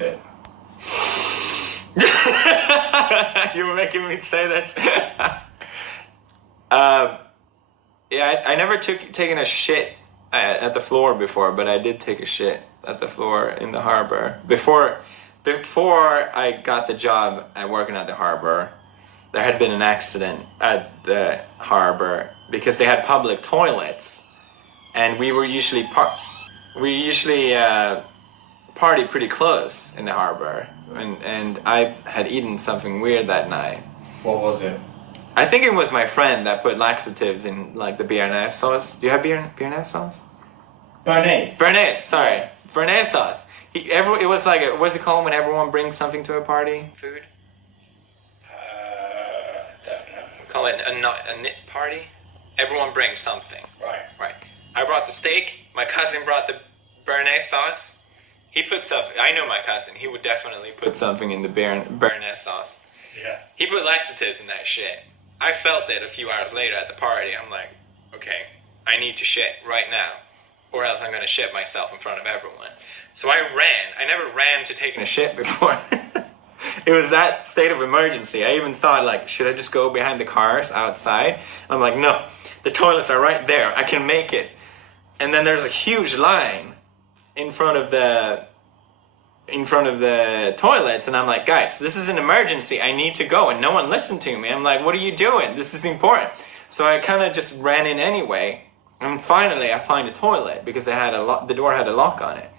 it. You're making me say this. Yeah, I never taken a shit at the floor before, but I did take a shit at the floor in the harbor. Before I got the job at working at the harbor, there had been an accident at the harbor because they had public toilets, and we usually party pretty close in the harbor, and I had eaten something weird that night. What was it? I think it was my friend that put laxatives in like the béarnaise sauce. Do you have béarnaise sauce? Bernays. Béarnaise, sorry. Béarnaise sauce. It was like, what's it called when everyone brings something to a party? Food? Don't know. We call it a knit party. Everyone brings something. Right. Right. I brought the steak. My cousin brought the béarnaise sauce. He put something. I know my cousin. He would definitely put something in the béarnaise sauce. Yeah. He put laxatives in that shit. I felt it a few hours later at the party. I'm like, okay, I need to shit right now, or else I'm gonna shit myself in front of everyone. So I ran. I never ran to taking a shit before. It was that state of emergency. I even thought, like, should I just go behind the cars outside? I'm like, no, the toilets are right there. I can make it. And then there's a huge line in front of the toilets, and I'm like, guys, this is an emergency. I need to go. And no one listened to me. I'm like, what are you doing? This is important. So I kind of just ran in anyway. And finally, I find a toilet because it had the door had a lock on it.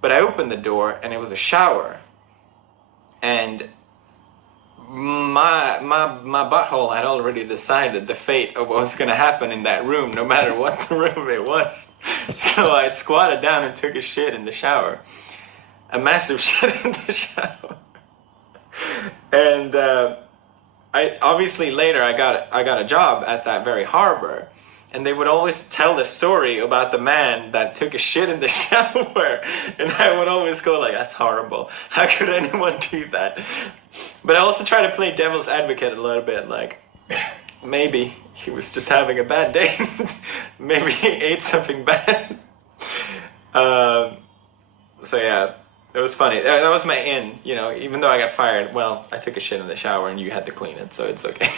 But I opened the door, and it was a shower. And my butthole had already decided the fate of what was going to happen in that room, no matter what the room it was. So I squatted down and took a shit in the shower. A massive shit in the shower. And I obviously later I got a job at that very harbor, and they would always tell the story about the man that took a shit in the shower, and I would always go like, that's horrible. How could anyone do that? But I also try to play devil's advocate a little bit, like maybe he was just having a bad day. Maybe he ate something bad. So yeah. It was funny. That was my in, you know, even though I got fired, well, I took a shit in the shower and you had to clean it, so it's okay.